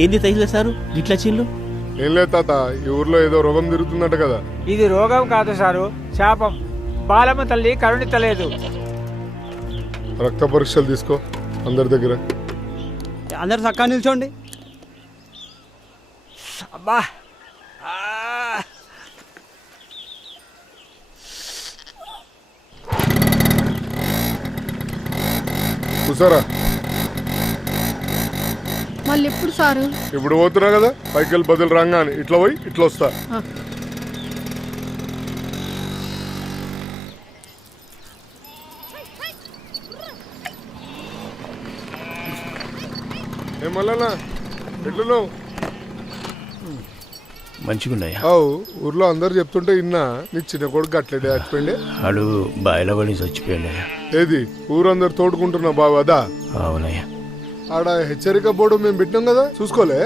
ఏంది తగిలే సారు ఇట్లా చిల్లు? ఏం లేదు తాత, ఈ ఊర్లో ఏదో రోగం తిరుగుతుందట కదా. ఇది రోగం కాదు సారు, శాపం. బాలమ్మ తల్లి కరుణించలేదు. రక్త పరీక్షలు తీసుకో అందరి దగ్గర. అందరు చక్కగా నిల్చోండి. అబ్బా కూసారా. మళ్ళీ ఎప్పుడు సారు? ఇప్పుడు పోతున్నా కదా, పైకి వెళ్ళి బదులు రాగా అని ఇట్లా పోయి ఇట్లా వస్తా. ఏమన్నా ఎట్లున్నావు? మంచిగున్నాయా? ఊర్లో అందరు చెప్తుంటే ఇన్నా నీ చిన్న కొడుకు అట్లే చచ్చిపోయింది. అడు బాయిలో పడి చచ్చిపోయాడయ్యా. ఏది ఊరందరు తోడుకుంటున్నా బాబు అదా? అవునయ్యా. ఆడ హెచ్చరిక బోర్డు మేము పెట్టినాం కదా, చూసుకోలే.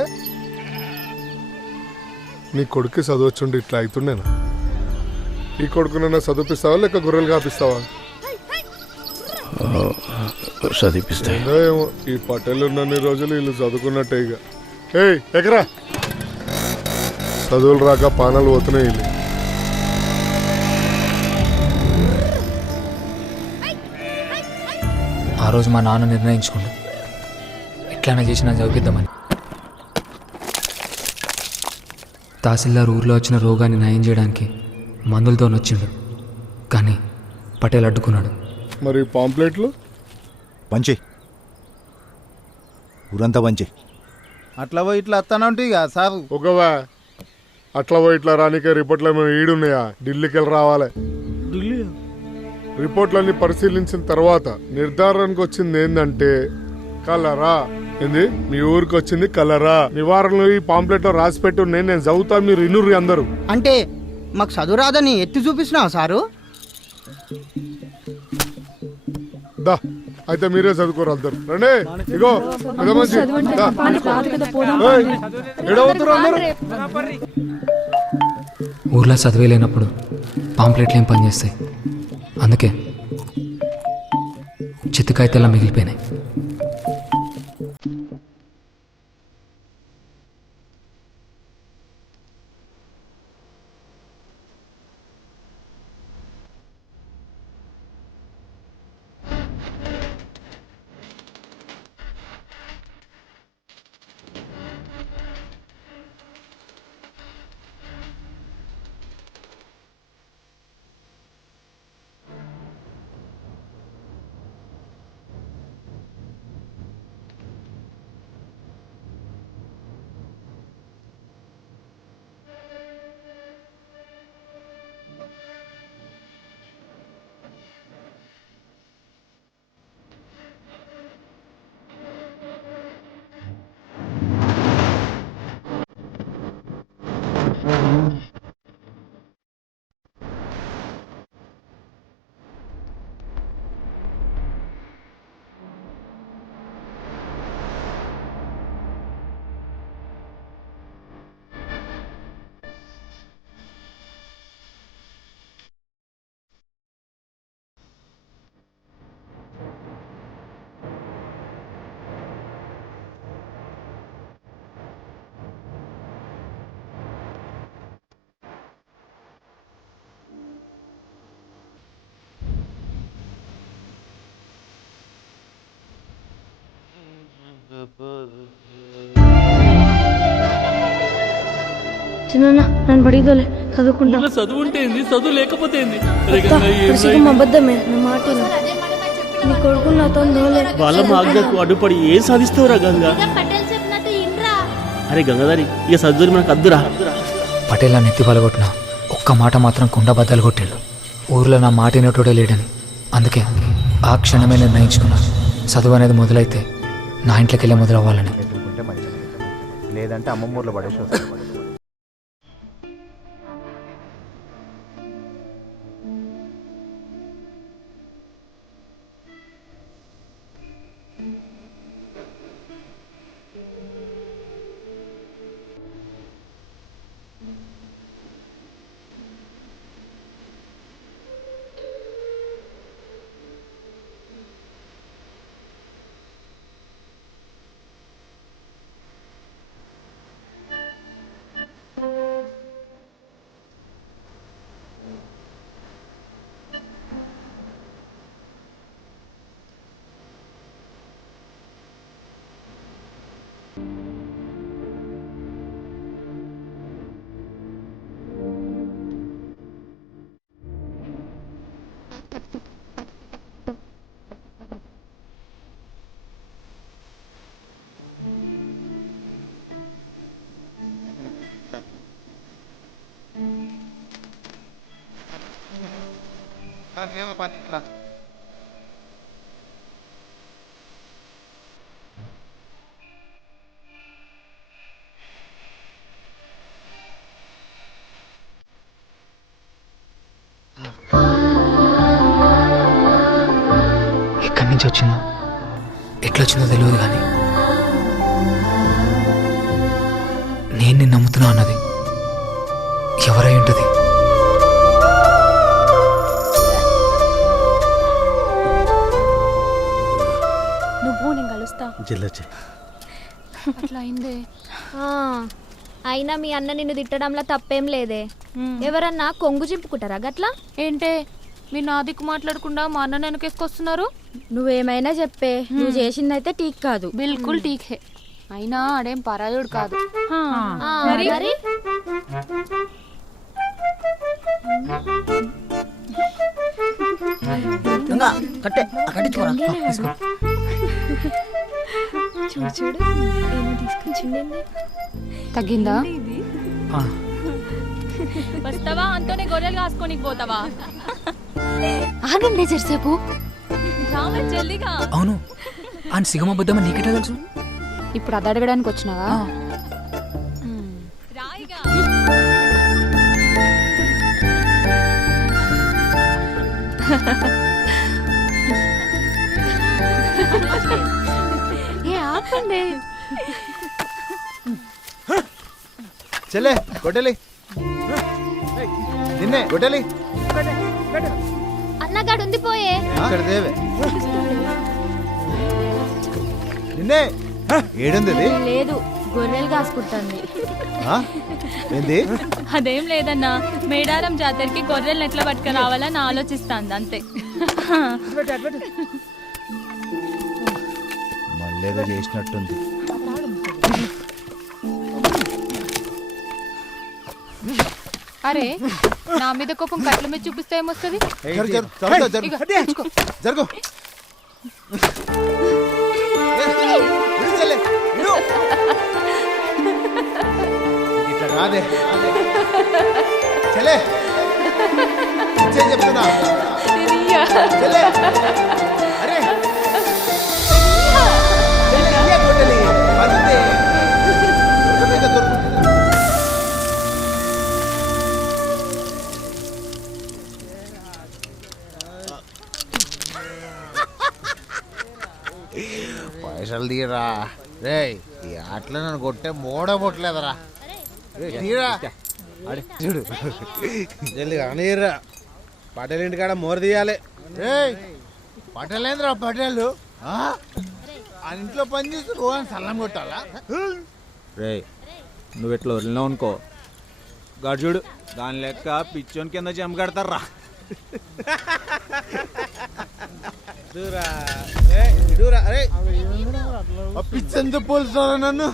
నీ కొడుకు చదవచ్చుండి ఇట్లా అవుతుండేనా? ఈ కొడుకునన్నా చదివిస్తావా లేక గొర్రెలు కాపిస్తావా? చదివిస్తా. ఏమో ఈ పటేళ్ళు ఉన్నన్ని రోజులు వీళ్ళు చదువుకున్నట్టే. ఇక ఎకరా చదువులు రాక పానాలు పోతున్నాయి వీళ్ళు. ఆ రోజు మా నాన్న నిర్ణయించుకుండు ఎట్లైనా చేసి నాకు చదివిద్దామని. తహసీల్దార్ ఊర్లో వచ్చిన రోగాన్ని నయం చేయడానికి మందులతో వచ్చిండు, కానీ పటేల్ అడ్డుకున్నాడు. మరి పాంప్లెట్లు పంచి ఊరంతా పంచి. అట్లా పోయి ఇట్లా వస్తానంటే ఇక సారు. ఒకవా అట్లా పోయి ఇట్లా రానికే రిపోర్ట్లు ఏమైనా ఈడున్నాయా? ఢిల్లీకి వెళ్ళి రావాలి. రిపోర్ట్లన్నీ పరిశీలించిన తర్వాత నిర్ధారణకు వచ్చింది ఏంటంటే కలరా. ఏంది మీ ఊరికి వచ్చింది కలరా. నివారణలు ఈ పాంప్లెట్ లో రాసి పెట్టి ఉన్నాయి, నేను చదువుతా, మీరు ఇనుర్రి అందరు. అంటే మాకు చదువు రాదని ఎత్తి చూపిస్తున్నావా సారు? దా అయితే మీరే చదువుకోరు అందరు. రండి, ఇగో పెద్ద మంచి ఎడవుతారు అందరు. ఊర్లో చదివే లేనప్పుడు పాంప్లెట్లు ఏం పనిచేస్తాయి, అందుకే చిత్తకాయతెల్లా మిగిలిపోయినాయి. చిన్న నన్ను పడిదోలే చదువుకుంటా. చదువు ఉంటే చదువు లేకపోతే అబద్ధమే నా మాట. నీ కొడుకు నాతో దోలే. వాళ్ళ ఆజ్ఞకు అడ్డుపడి ఏం సాధిస్తావురా గంగా? అరే గంగాధారి, ఇక చదువు మనకు అద్దురా. పటేల్ నా నెత్తి పలగొట్టిన ఒక్క మాట మాత్రం కుండ బద్దలు కొట్టిండు. ఊర్లో నా మాట వినేటోడే లేడని. అందుకే ఆ క్షణమే నిర్ణయించుకున్నా, చదువు అనేది మొదలైతే నా ఇంట్లోకి వెళ్ళే మొదలవ్వాలని. లేదంటే అమ్మమ్మూర్లో పడేసి వస్తాను. ఎక్కడి నుంచి వచ్చిందో ఎట్లొచ్చిందో తెలియదు కానీ నేను నిన్ను నమ్ముతున్నా అన్నది ఎవరై ఉంటుంది? నువ్వు నేను కలుస్తా. జిల్లొచ్చే అట్లా అయిందే. అయినా మీ అన్న నిన్ను తిట్టడంలో తప్పేం లేదే. ఎవరన్నా కొంగు చింపుకుంటారా గట్లా? ఏంటే మీరు నా దిక్కు మాట్లాడకుండా మా అన్న వెనకేసుకొస్తున్నారు? నువ్వేమైనా చెప్పే, నువ్వు చేసిందైతే టీక్ కాదు. బిల్కుల్ టీక్ హే. అయినా ఆడేం పరాయుడు కాదు. మరి చూడు చూడు ఏమో తీసుకొచ్చింది. తగ్గిందా? వస్తావా? అంతోనే గొర్రెలు కాసుకోనికి పోతావా? ఆగండి జర్సేపు. రామే జల్దిగా. అవును, ఆయన సిగమబద్దమని నీకెట్లా తెలుసు? ఇప్పుడు అది అడగడానికి వచ్చినావా? రాయిగా ఏ ఆపండి. చెల్లె గొడ్డలి నిన్నే గొడ్డలి అన్నగాడు ఉంది పోయే. ఇక్కడ దేవే నిన్నే ఏడుంది ఇది? లేదు, గొర్రెలు కాసుకుంటుంది. ఆ? ఏంది? అదేం లేదన్నా, మేడారం జాతరకి గొర్రెలను ఎట్లా పట్టుకు రావాలని ఆలోచిస్తాంది అంతే. మళ్ళీగా చేసినట్టుంది. అరే నా మీద కోపం కట్ల మీద చూపిస్తే ఏమొస్తుంది? జరుగు ఇట్లా కాదే చెల్లె చెప్తున్నా చెల్లె. అరే గొడ్డలి అంతే పైసలు తీరా రే. ఈ ఆటలో నన్ను కొట్టే మోడ పొట్టలేదరా. తీరా చూడు అనీరా పటేల్ ఇంటికాడ మోర తీయాలి. రే పటేలేంద్రా పటేలు ఆ ఇంట్లో పని చేసి రోజు సల్లం కొట్టాలా? రే నువ్వు ఎట్లా వదిలినావు అనుకో, గడుచుడు దాని లెక్క పిచ్చోని కింద జమ కడతారా. పిచ్చంత పోల్స్తారా నన్ను?